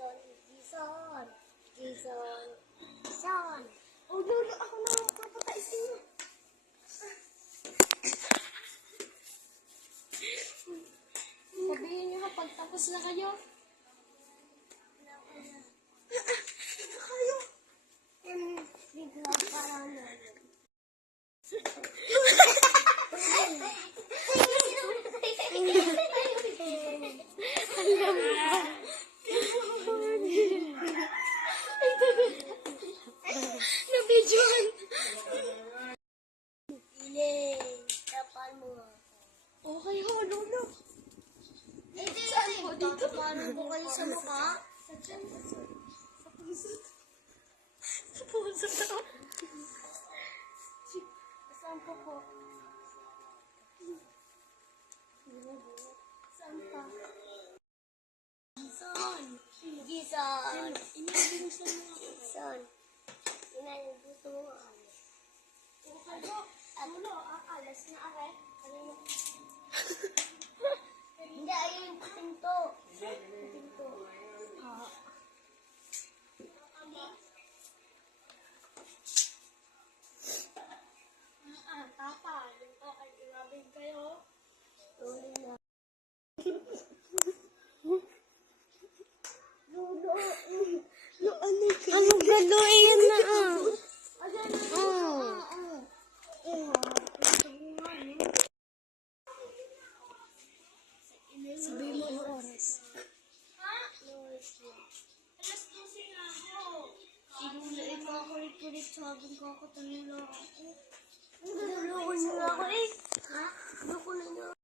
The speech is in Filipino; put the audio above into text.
Jason, Jason, Jason, Jason. Oh, lolo, ako na ang papatay sa inyo. Sabihin nyo kapag tapos na kayo. Kayo. Bigla parang lolo. Nabidyohan. Iling, tapan mo ako. Okay ho, lolo. Saan po? Dito? Tapanan ko kayo sa mukha? Sa tiyan. Sa puso. Sa puso to. Saan po po? Saan pa? Jason, Jason. Jason. Inalibuto mo ako. Ano? Akalas na are? Hindi, ayun yung pinto. Pinto. Tapa. Ay, grabe kayo. Tuloy na. Lulo. Anong galoy na Sabihin mo ang oras. Alas 12 na ako. Sinulain mo ako ulit-ulit. Sabing ko ako tanila ako. Naluloko niyo ako eh. Ha? Loko na niyo.